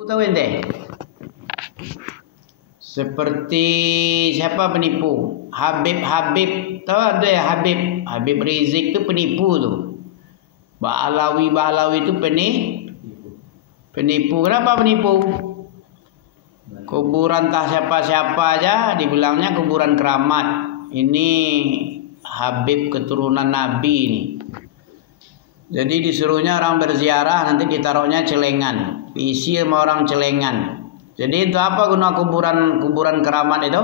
Tahu ente? Seperti siapa penipu? Habib. Tahu ada ya Habib Rizik itu penipu tuh. Ba'alawi itu penipu. Kenapa penipu? Kuburan tak siapa-siapa aja dibilangnya kuburan keramat. Ini Habib keturunan Nabi ini. Jadi disuruhnya orang berziarah, nanti ditaruhnya celengan, diisi sama orang celengan. Jadi itu apa guna kuburan keramat itu?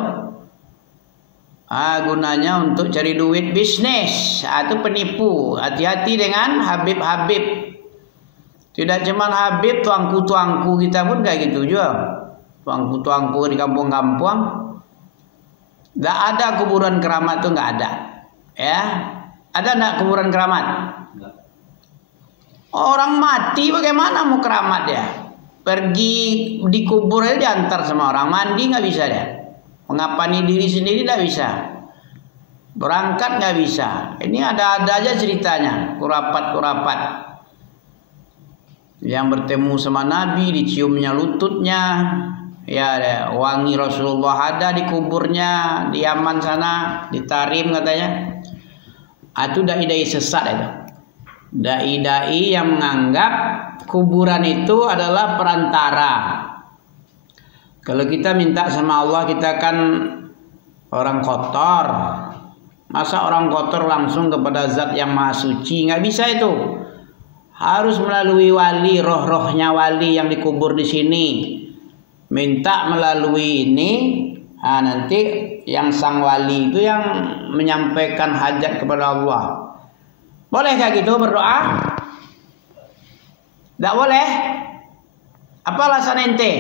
Gunanya untuk cari duit bisnis. Itu penipu. Hati-hati dengan Habib. Tidak cuma Habib, tuangku kita pun kayak gitu juga. Tuangku di kampung-kampung. Tidak ada kuburan keramat tuh, nggak ada. Ya, ada nggak kuburan keramat? Orang mati bagaimana mau keramat ya? Pergi dikubur aja diantar sama orang, mandi nggak bisa dia. Mengapani diri sendiri nggak bisa. Berangkat nggak bisa. Ini ada aja ceritanya, kurapat. Yang bertemu sama Nabi, diciumnya lututnya, ya wangi Rasulullah ada di kuburnya di Yaman sana, di Tarim katanya. Itu dai-dai sesat itu. Dai-dai yang menganggap kuburan itu adalah perantara. Kalau kita minta sama Allah, kita kan orang kotor. Masa orang kotor langsung kepada zat yang maha suci? Nggak bisa itu. Harus melalui wali, roh-rohnya wali yang dikubur di sini. Minta melalui ini, nanti yang sang wali itu yang menyampaikan hajat kepada Allah. Boleh kayak gitu berdoa? Tidak boleh. Apa alasan ente?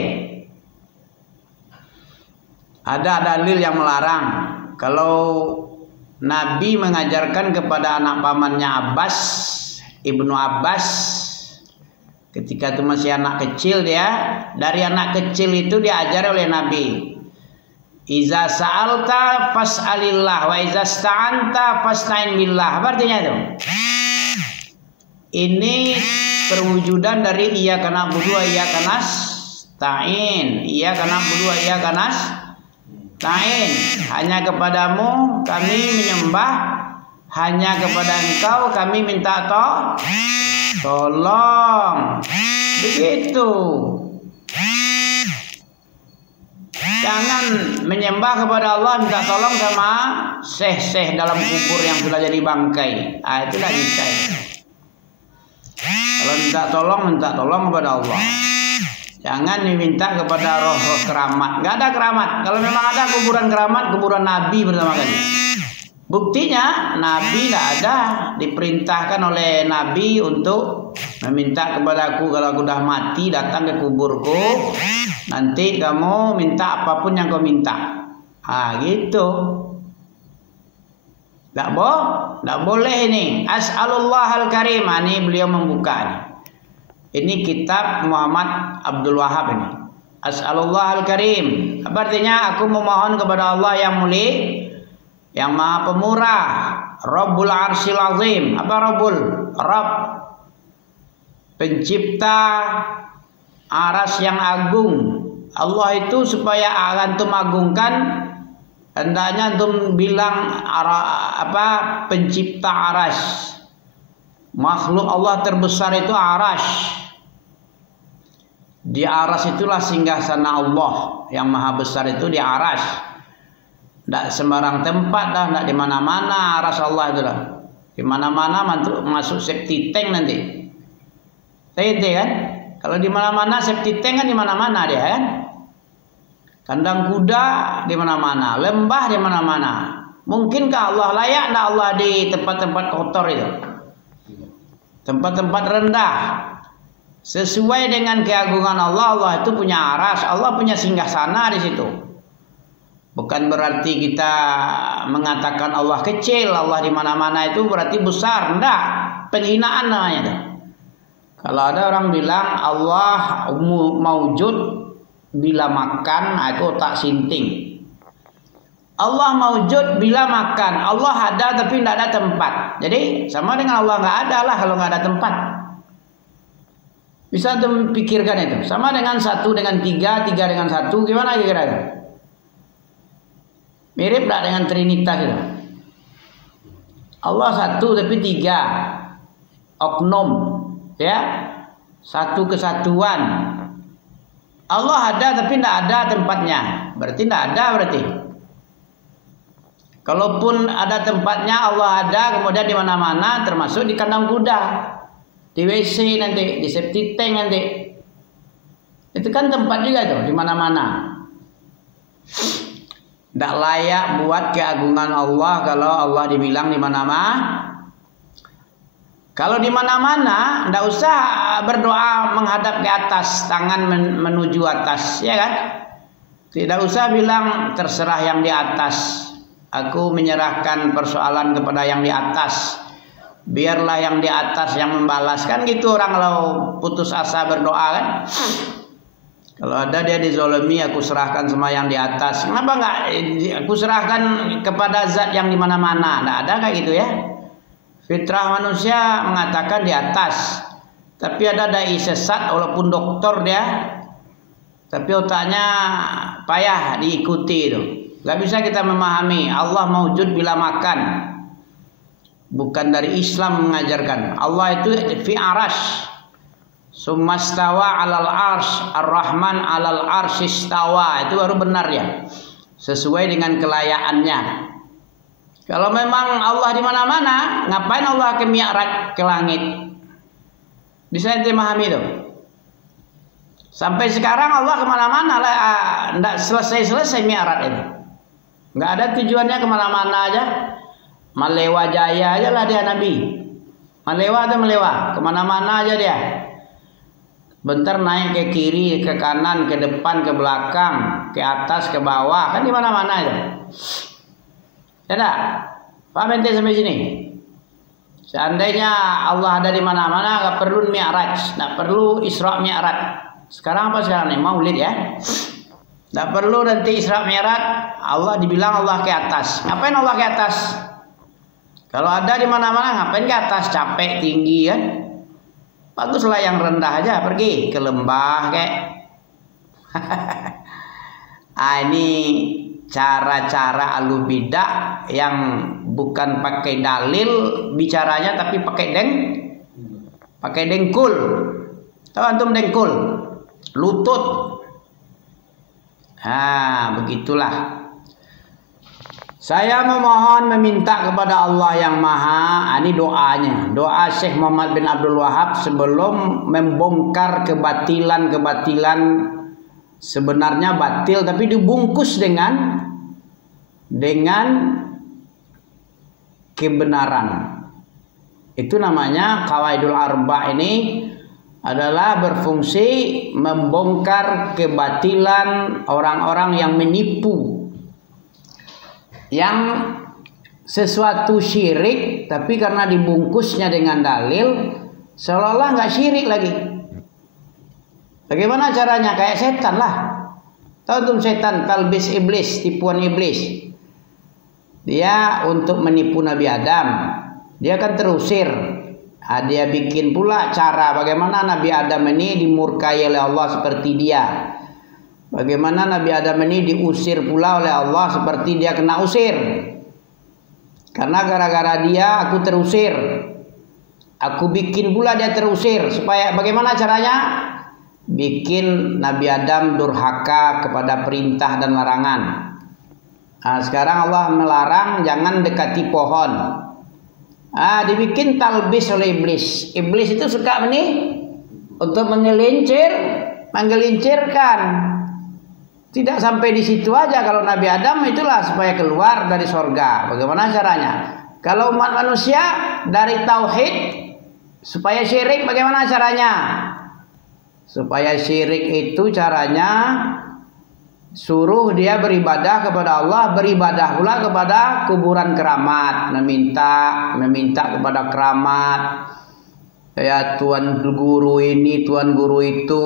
Ada dalil yang melarang. Kalau Nabi mengajarkan kepada anak pamannya Abbas, Ibnu Abbas, ketika itu masih anak kecil dia, dari anak kecil itu diajar oleh Nabi. Iza sa'alta fas'alillah wa iza sta'anta fasta'in billah. Apa artinya itu? Ini perwujudan dari iyyaka na'budu wa iyyaka nasta'in. Iyyaka na'budu wa iyyaka nasta'in. Hanya kepadamu kami menyembah, hanya kepada Engkau kami minta tolong. Begitu. Jangan menyembah kepada Allah minta tolong sama syekh dalam kubur yang sudah jadi bangkai. Itu tidak bisa. Kalau minta tolong kepada Allah. Jangan diminta kepada roh-roh keramat. Nggak ada keramat. Kalau memang ada kuburan keramat, kuburan Nabi pertama kali. Buktinya Nabi tidak ada diperintahkan oleh Nabi untuk meminta kepadaku kalau aku sudah mati datang ke kuburku, nanti kamu minta apapun yang kau minta. Gitu. Tidak boleh ini. As'alullah al-karim. Ini beliau membuka. Ini kitab Muhammad Abdul Wahab ini. As'alullah al-karim. Apa artinya? Aku memohon kepada Allah yang mulia, yang maha pemurah, Rabbul Arsyil Azim. Apa Rabbul? Rabb, pencipta aras yang agung. Allah itu supaya antum agungkan, hendaknya antum bilang pencipta aras. Makhluk Allah terbesar itu aras. Di aras itulah singgasana Allah yang maha besar, itu di aras. Tidak sembarang tempat dah, tidak di mana-mana aras Allah itu dah. Di mana-mana masuk septic tank nanti. Tete kan? Kalau di mana-mana septic tank kan di mana-mana dia kan? Kandang kuda di mana-mana, lembah di mana-mana. Mungkinkah Allah layak tidak Allah di tempat-tempat kotor itu? Tempat-tempat rendah. Sesuai dengan keagungan Allah, Allah itu punya aras, Allah punya singgasana di situ. Bukan berarti kita mengatakan Allah kecil, Allah di mana-mana itu berarti besar. Enggak, penghinaan namanya itu. Kalau ada orang bilang Allah maujud bila makan, itu otak sinting. Allah maujud bila makan, Allah ada tapi tidak ada tempat. Jadi sama dengan Allah nggak ada lah kalau nggak ada tempat. Bisa antum pikirkan itu. Sama dengan 1 dengan 3, 3 dengan 1, gimana kira-kira? Mirip tak dengan Trinitas itu? Allah 1 tapi 3 oknum, ya, 1 kesatuan. Allah ada tapi tidak ada tempatnya, berarti tidak ada berarti. Kalaupun ada tempatnya, Allah ada kemudian di mana-mana, termasuk di kandang kuda, di WC nanti, di septic tank nanti. Itu kan tempat juga tuh di mana-mana. Tidak layak buat keagungan Allah kalau Allah dibilang di mana-mana. Kalau di mana-mana, tidak usah berdoa menghadap ke atas, tangan menuju atas, ya kan? Tidak usah bilang terserah yang di atas. Aku menyerahkan persoalan kepada yang di atas. Biarlah yang di atas yang membalas. Kan gitu orang kalau putus asa berdoa kan? Kalau ada dia dizolimi, aku serahkan sama yang di atas. Kenapa enggak aku serahkan kepada zat yang di mana-mana? Enggak ada kayak gitu ya. Fitrah manusia mengatakan di atas. Tapi ada dai sesat walaupun doktor dia, tapi otaknya payah diikuti itu. Enggak bisa kita memahami Allah maujud bila makan. Bukan dari Islam mengajarkan. Allah itu fi arash. Summastawa alal arsh, ar-Rahman alal arsh istawa. Itu baru benar ya, sesuai dengan kelayaannya. Kalau memang Allah di mana-mana, ngapain Allah ke mi'raj ke langit? Bisa ente memahami itu? Sampai sekarang Allah kemana-mana lah, tidak selesai-selesai mi'raj itu. Nggak ada tujuannya kemana-mana aja. Malewa jaya aja lah dia Nabi. Malewa atau melewa, kemana-mana aja dia. Bentar naik ke kiri, ke kanan, ke depan, ke belakang, ke atas, ke bawah, kan di mana-mana itu. Ya tak? Paham ente sampai sini? Seandainya Allah ada di mana-mana, nggak perlu mi'raj, nggak perlu Isra Mi'raj. Sekarang apa sekarang nih? Maulid ya? Nggak perlu nanti Isra Mi'raj. Allah dibilang Allah ke atas. Ngapain Allah ke atas? Kalau ada di mana-mana, ngapain ke atas? Capek, tinggi kan? Baguslah yang rendah aja, pergi ke lembah kek. Ini cara-cara ahlu bidah yang bukan pakai dalil bicaranya, tapi pakai dengkul. Tahu antum dengkul? Lutut. Begitulah. Saya memohon meminta kepada Allah yang Maha. Ini doanya. Doa Syekh Muhammad bin Abdul Wahab sebelum membongkar kebatilan-kebatilan, sebenarnya batil tapi dibungkus dengan kebenaran. Itu namanya Qawaidul Arba. Ini adalah berfungsi membongkar kebatilan orang-orang yang menipu, yang sesuatu syirik tapi karena dibungkusnya dengan dalil seolah-olah nggak syirik lagi. Bagaimana caranya? Kayak setan lah. Tahu tuh setan, talbis iblis, tipuan iblis. Dia untuk menipu Nabi Adam, dia akan terusir. Dia bikin pula cara bagaimana Nabi Adam ini dimurkai oleh Allah seperti dia. Bagaimana Nabi Adam ini diusir pula oleh Allah seperti dia kena usir. Karena gara-gara dia aku terusir. Aku bikin pula dia terusir. Supaya bagaimana caranya? Bikin Nabi Adam durhaka kepada perintah dan larangan. Sekarang Allah melarang jangan dekati pohon. Dibikin talbis oleh iblis. Iblis itu suka untuk menggelincirkan. Tidak sampai di situ aja. Kalau Nabi Adam itulah supaya keluar dari sorga. Bagaimana caranya? Kalau umat manusia dari tauhid supaya syirik, bagaimana caranya? Supaya syirik itu caranya suruh dia beribadah kepada Allah, beribadah pula kepada kuburan keramat, meminta kepada keramat. Ya tuan guru ini, tuan guru itu,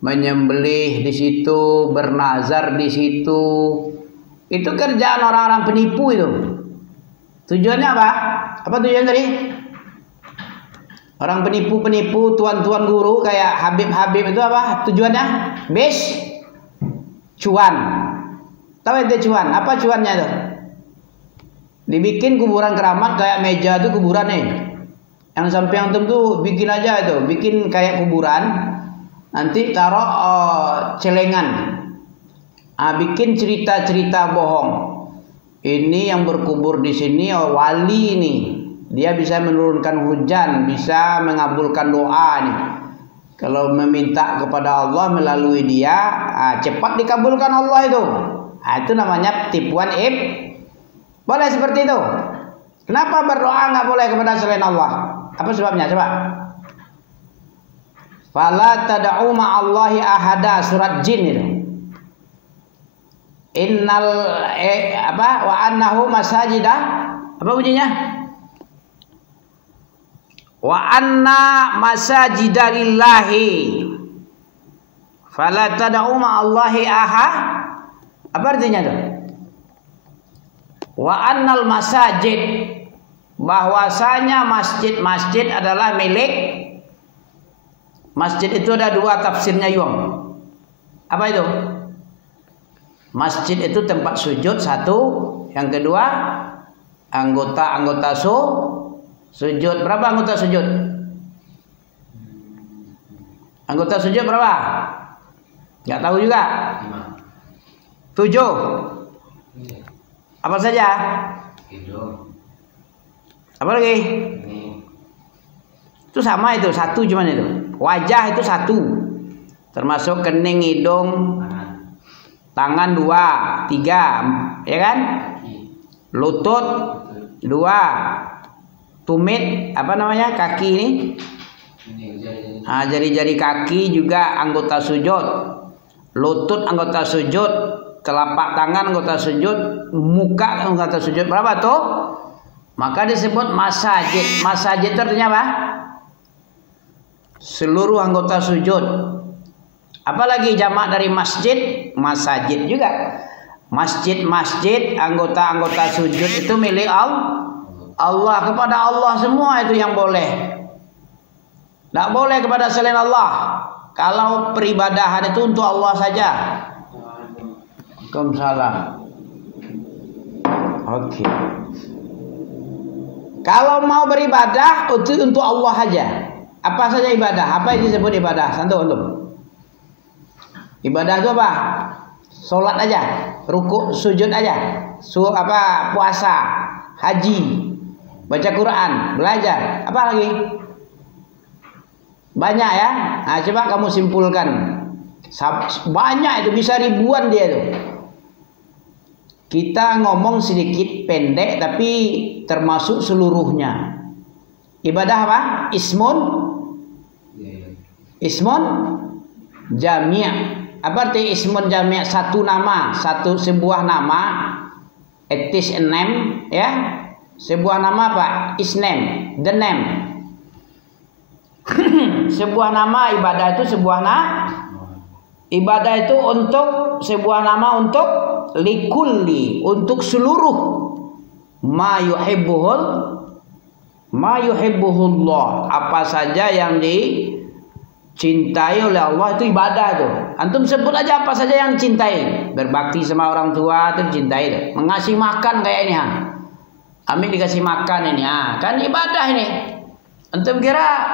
menyembelih di situ, bernazar di situ. Itu kerjaan orang-orang penipu itu. Tujuannya apa? Apa tujuan tadi? Orang penipu-penipu, tuan-tuan guru kayak Habib-Habib itu apa? Tujuannya? Base cuan. Tahu itu cuan? Apa cuannya itu? Dibikin kuburan keramat kayak meja itu kuburan nih. Yang sampai yang tuh bikin aja itu, bikin kayak kuburan. Nanti taruh celengan. Bikin cerita-cerita bohong. Ini yang berkubur di sini wali ini. Dia bisa menurunkan hujan, bisa mengabulkan doa nih. Kalau meminta kepada Allah melalui dia, cepat dikabulkan Allah itu. Itu namanya tipuan Boleh seperti itu. Kenapa berdoa nggak boleh kepada selain Allah? Apa sebabnya? Coba. Fala tad'u ma'allahi ahada, surat Jin itu. Innal wa annahu masajidah. Apa bunyinya? Wa anna masajida lillahi fala tad'u ma'allahi Apa artinya itu? Wa annal masajid, bahwasanya masjid-masjid adalah milik. Masjid itu ada dua tafsirnya Yung. Apa itu? Masjid itu tempat sujud satu, yang kedua anggota-anggota sujud. Berapa anggota sujud? Anggota sujud berapa? Nggak tahu juga. 7. Apa saja? Apa lagi? Itu sama itu, satu cuman itu. Wajah itu satu. Termasuk kening, hidung, tangan 2, 3, ya kan? Lutut 2. Tumit, apa namanya, kaki ini, jari-jari kaki juga anggota sujud, lutut anggota sujud, telapak tangan anggota sujud, muka anggota sujud. Berapa tuh? Maka disebut masajid. Masajid itu artinya apa? Seluruh anggota sujud. Apalagi jamak dari masjid? Masajid juga. Masjid-masjid, anggota-anggota sujud itu milik Allah, kepada Allah semua itu yang boleh. Tidak boleh kepada selain Allah. Kalau peribadahan itu untuk Allah saja. Waalaikumsalam. Oke. Kalau mau beribadah itu untuk Allah saja. Apa saja ibadah? Apa yang disebut ibadah? Santu untuk. Ibadah itu apa? Sholat aja, rukuk, sujud aja, puasa, haji, baca Quran, belajar, apa lagi? Banyak ya. Nah, coba kamu simpulkan. Banyak itu, bisa ribuan dia itu. Kita ngomong sedikit pendek tapi termasuk seluruhnya. Ibadah apa? Ismun jami'. Apa arti ismun jami'? Satu nama, sebuah nama. It is a name, ya. Sebuah nama apa? Is name, the name. Sebuah nama ibadah itu ibadah itu untuk sebuah nama untuk likulli, untuk seluruh ma yuhibbuhullah, apa saja yang dicintai oleh Allah itu ibadah itu. Antum sebut aja apa saja yang cintai. Berbakti sama orang tua itu cintai itu. Mengasih makan kayak ini, Amin dikasih makan ini, kan ibadah ini. Antum kira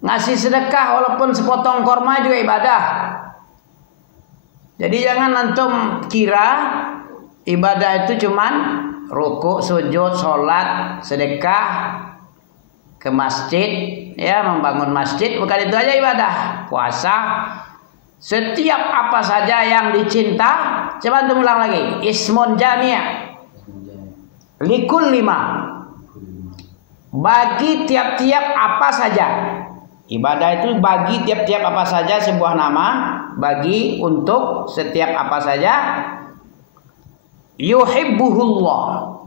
ngasih sedekah walaupun sepotong korma juga ibadah. Jadi jangan antum kira ibadah itu cuman rukuk, sujud, sholat, sedekah, ke masjid, ya, membangun masjid, bukan itu aja ibadah. Puasa, setiap apa saja yang dicinta. Coba antum ulang lagi. Ismun jami', likul 5, bagi tiap-tiap apa saja. Ibadah itu bagi tiap-tiap apa saja, sebuah nama, bagi untuk setiap apa saja. Yuhibbuhullah,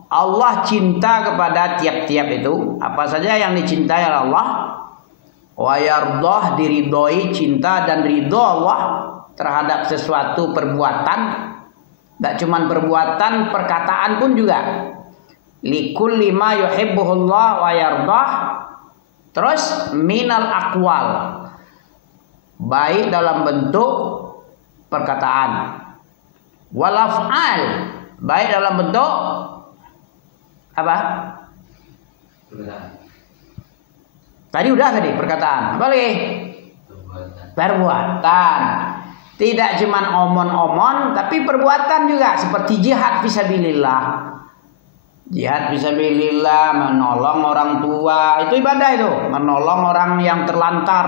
Allah cinta kepada tiap-tiap itu, apa saja yang dicintai oleh Allah. Wa yardah, diridhoi, cinta dan ridho Allah terhadap sesuatu perbuatan. Tidak cuma perbuatan, perkataan pun juga. Likulli ma yuhibbuhullah wa yardah Terus minal aqwal, baik dalam bentuk perkataan. Wal af'al, baik dalam bentuk apa? Tadi udah perkataan. Apa lagi? Perbuatan. Tidak cuma omon-omon, tapi perbuatan juga, seperti jihad fisabilillah. Jihad fisabilillah, menolong orang tua, itu ibadah itu. Menolong orang yang terlantar,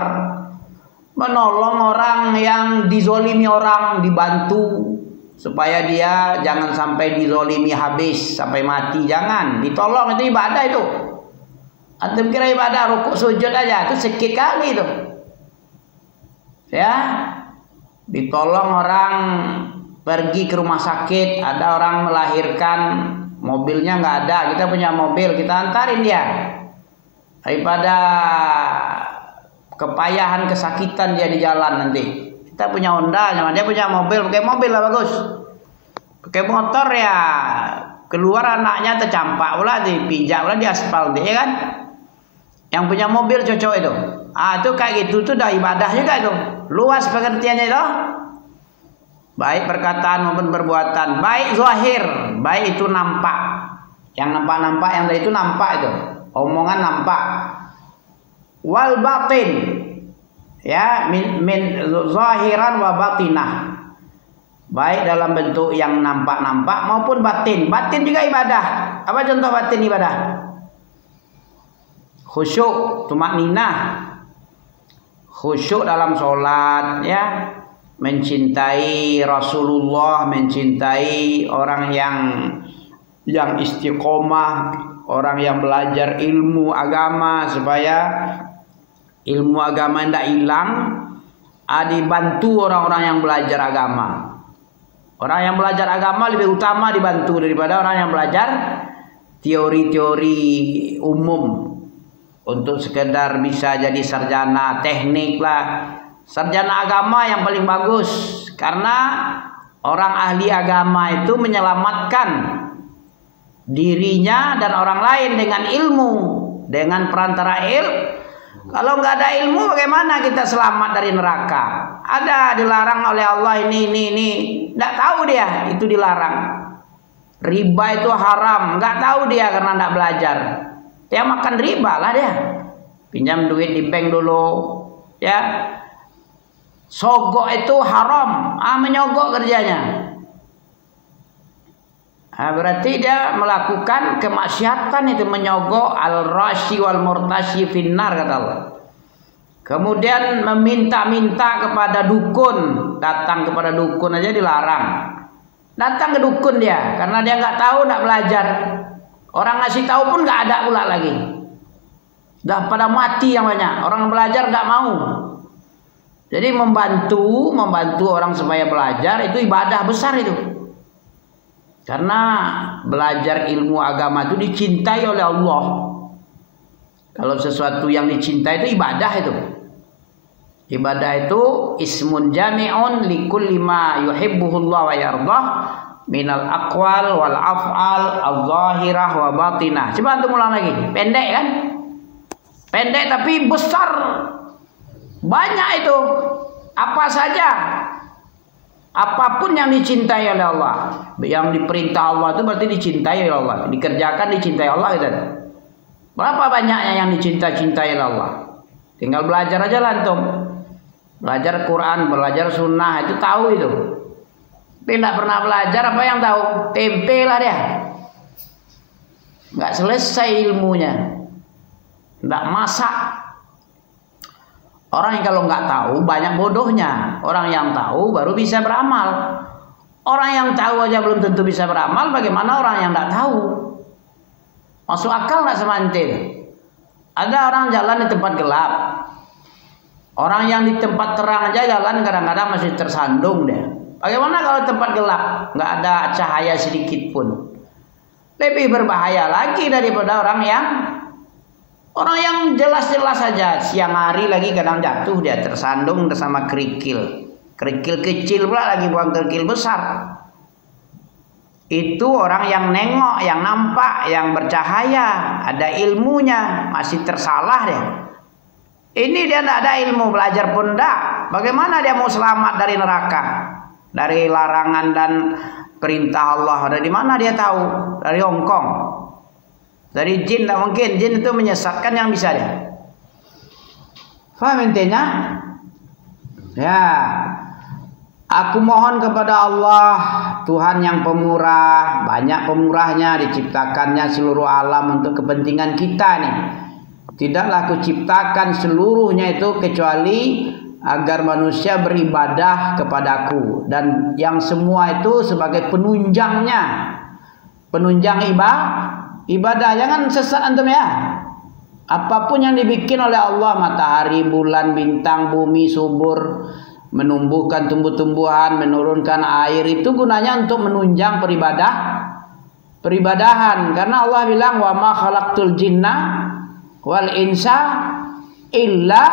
menolong orang yang dizolimi orang, dibantu supaya dia jangan sampai dizolimi habis sampai mati. Jangan, ditolong, itu ibadah itu. Antum kira ibadah rukuk sujud aja, itu sedikit kali itu. Ya, ditolong orang pergi ke rumah sakit, ada orang melahirkan, mobilnya nggak ada, kita punya mobil, kita antarin dia. Daripada kepayahan, kesakitan dia di jalan nanti. Kita punya Honda, dia punya mobil, pakai mobil lah bagus. Pakai motor ya, keluar anaknya tercampak pula, dipijak pula di aspal dia kan. Yang punya mobil cocok itu. Itu kayak gitu tuh dah ibadah juga itu. Luas pengertiannya itu. Baik perkataan maupun perbuatan, baik zahir, baik itu nampak. Yang nampak-nampak, yang itu nampak itu. Omongan nampak. Wal batin. Ya, min zahiran wa batinah. Baik dalam bentuk yang nampak-nampak maupun batin. Batin juga ibadah. Apa contoh batin ibadah? Khusyuk, tumakninah. Khusyuk dalam sholat, ya, mencintai Rasulullah, mencintai orang yang istiqomah, orang yang belajar ilmu agama supaya ilmu agama tidak hilang. Dibantu orang-orang yang belajar agama. Orang yang belajar agama lebih utama dibantu daripada orang yang belajar teori-teori umum. Untuk sekedar bisa jadi sarjana teknik lah, sarjana agama yang paling bagus, karena orang ahli agama itu menyelamatkan dirinya dan orang lain dengan ilmu, dengan perantara ilmu. Kalau nggak ada ilmu, bagaimana kita selamat dari neraka? Ada dilarang oleh Allah ini, nggak tahu dia itu dilarang. Riba itu haram, nggak tahu dia karena nggak belajar. Dia makan riba lah dia. Pinjam duit di bank dulu, ya. Sogok itu haram, menyogok kerjanya. Berarti dia melakukan kemaksiatan itu, menyogok al-rashi wal murtashi finnar kata Allah. Kemudian meminta-minta kepada dukun, datang kepada dukun aja dilarang. Datang ke dukun dia, karena dia nggak tahu, nggak belajar. Orang ngasih tahu pun nggak ada pula lagi. Dah pada mati yang banyak. Orang belajar nggak mau. Jadi membantu orang supaya belajar itu ibadah besar itu. Karena belajar ilmu agama itu dicintai oleh Allah. Kalau sesuatu yang dicintai itu ibadah itu. Ibadah itu ismun jami'un likulli ma yuhibbuhullah wa yardah. Minal aqwal wal af'al al-zahirah wa batinah. Coba antum ulang lagi. Pendek kan? Pendek tapi besar. Banyak itu. Apa saja. Apapun yang dicintai oleh Allah. Yang diperintah Allah itu berarti dicintai oleh Allah. Dikerjakan dicintai Allah gitu. Berapa banyaknya yang dicintai oleh Allah? Tinggal belajar aja lah antum. Belajar Quran, belajar sunnah itu tahu itu. Tapi tidak pernah belajar, apa yang tahu? Tempe lah dia. Nggak selesai ilmunya. Nggak masak. Orang yang kalau nggak tahu banyak bodohnya. Orang yang tahu baru bisa beramal. Orang yang tahu aja belum tentu bisa beramal. Bagaimana orang yang nggak tahu? Masuk akal nggak semantil? Ada orang jalan di tempat gelap. Orang yang di tempat terang aja jalan kadang-kadang masih tersandung dia. Bagaimana kalau tempat gelap, nggak ada cahaya sedikit pun? Lebih berbahaya lagi daripada orang yang jelas-jelas saja siang hari lagi kadang jatuh dia tersandung bersama kerikil kecil pula lagi, bukan kerikil besar. Itu orang yang nengok, yang nampak, yang bercahaya, ada ilmunya, masih tersalah dia. Ini dia tidak ada ilmu, belajar pun tidak. Bagaimana dia mau selamat dari neraka, dari larangan dan perintah Allah? Dari mana dia tahu? Dari Hongkong, dari jin tidak mungkin. Jin itu menyesatkan yang bisa dia. Faham intinya? Ya, aku mohon kepada Allah, Tuhan yang pemurah, banyak pemurahnya, diciptakannya seluruh alam untuk kepentingan kita nih. Tidaklah aku ciptakan seluruhnya itu kecuali agar manusia beribadah kepadaku, dan yang semua itu sebagai penunjangnya, penunjang ibadah. Jangan sesat antum ya. Apapun yang dibikin oleh Allah, matahari, bulan, bintang, bumi, subur, menumbuhkan tumbuh-tumbuhan, menurunkan air, itu gunanya untuk menunjang peribadahan. Karena Allah bilang, wa ma khalaqtul jinna wal insa illa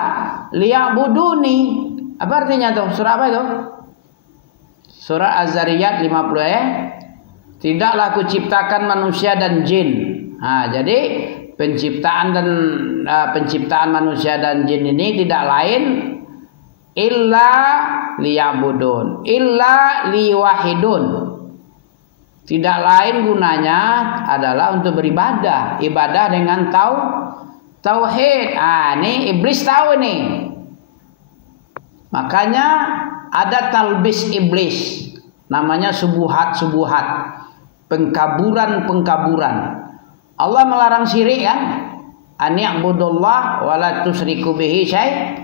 liya'buduni. Apa artinya tuh? Surah apa itu? Surah Az-Zariyat 50 ya. Tidaklah aku ciptakan manusia dan jin. Nah, jadi penciptaan manusia dan jin ini tidak lain illa liya'budun, illa liwahidun. Tidak lain gunanya adalah untuk beribadah, ibadah dengan tauhid. Ini iblis tahu nih. Makanya ada talbis iblis, namanya subuhat, pengkaburan. Allah melarang syirik kan? An ya'budullah wa la tusyriku bihi syai'.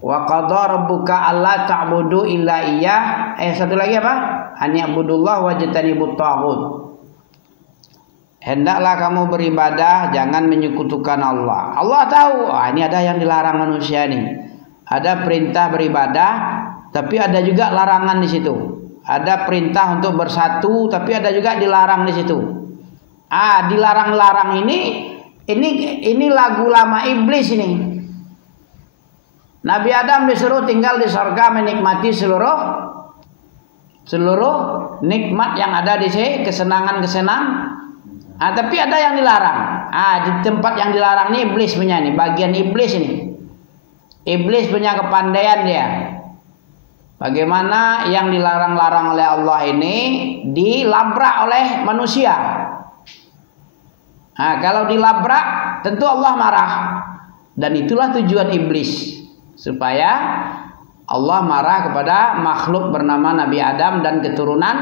Wa qadara rabbuka alla ta'budu illa iyyah. Satu lagi apa? An ya'budullah wa jtanibut taghut. Hendaklah kamu beribadah, jangan menyekutukan Allah. Allah tahu, ini ada yang dilarang manusia nih. Ada perintah beribadah, tapi ada juga larangan di situ. Ada perintah untuk bersatu, tapi ada juga dilarang di situ. Dilarang-larang ini lagu lama iblis ini. Nabi Adam disuruh tinggal di surga, menikmati seluruh nikmat yang ada di sini, kesenangan. Tapi ada yang dilarang. Di tempat yang dilarang ini iblis punya nih, bagian iblis ini. Iblis punya kepandaian dia. Bagaimana yang dilarang-larang oleh Allah ini dilabrak oleh manusia. Kalau dilabrak tentu Allah marah. Dan itulah tujuan iblis, supaya Allah marah kepada makhluk bernama Nabi Adam dan keturunan.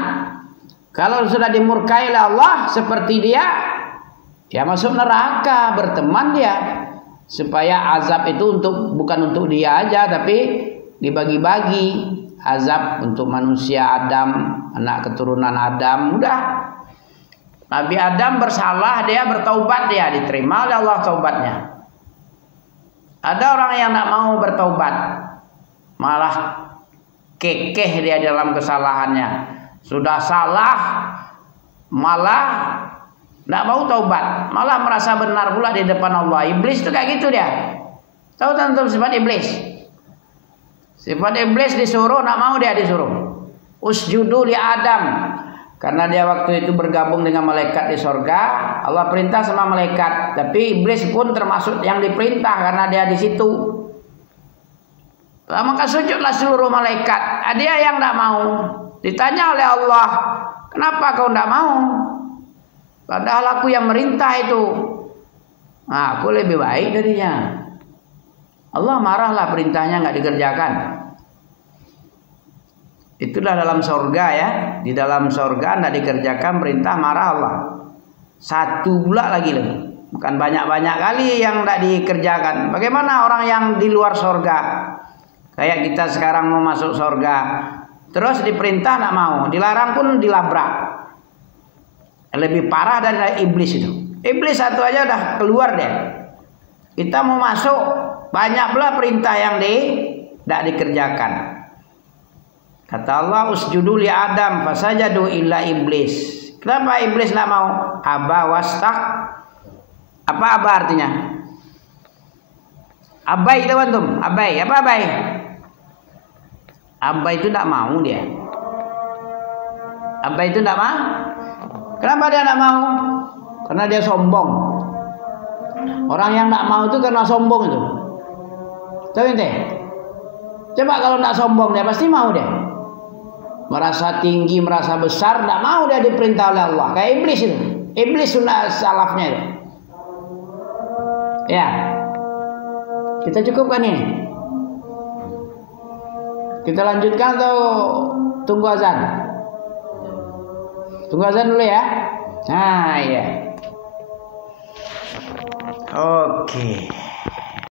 Kalau sudah dimurkai oleh Allah seperti dia, ya masuk neraka, berteman dia. Supaya azab itu bukan untuk dia aja, tapi dibagi-bagi. Azab untuk manusia Adam, anak keturunan Adam. Udah, Nabi Adam bersalah, dia bertaubat, dia diterima oleh Allah taubatnya. Ada orang yang tidak mau bertaubat, malah kekeh dia dalam kesalahannya. Sudah salah, malah tidak mau taubat, malah merasa benar pula di depan Allah. Iblis itu kayak gitu dia. Tahu tentang sifat iblis? Sifat iblis disuruh, tidak mau dia disuruh. Usjudu li Adam. Karena dia waktu itu bergabung dengan malaikat di sorga, Allah perintah sama malaikat. Tapi iblis pun termasuk yang diperintah karena dia di situ. Maka sujudlah seluruh malaikat. Dia yang tidak mau. Ditanya oleh Allah, kenapa kau tidak mau? Padahal aku yang merintah itu. Aku lebih baik darinya. Allah marahlah perintahnya nggak dikerjakan. Itulah dalam sorga ya. Di dalam sorga tidak dikerjakan perintah, marah Allah. Satu pula lagi. Bukan banyak-banyak kali yang tidak dikerjakan. Bagaimana orang yang di luar sorga? Kayak kita sekarang mau masuk sorga, terus diperintah tidak mau, dilarang pun dilabrak. Lebih parah dari iblis itu. Iblis satu aja udah keluar deh. Kita mau masuk, banyak pula perintah yang tidak dikerjakan. Kata Allah, usjudu li Adam fasajadu illa iblis. Kenapa iblis tidak mau? Aba wastak. Apa aba artinya? Abai itu antum. Abai. Apa abai? Abai itu tidak mau dia. Abai itu tidak mau. Kenapa dia tidak mau? Karena dia sombong. Orang yang tidak mau itu karena sombong itu. Tahu ente? Coba kalau tidak sombong dia pasti mau dia. Merasa tinggi, merasa besar, tidak mau dia diperintah oleh Allah. Kayak iblis itu. Iblis sunnah salafnya itu. Ya. Kita cukupkan ini. Kita lanjutkan atau tunggu azan? Tunggu azan dulu ya. Nah, ya. Oke.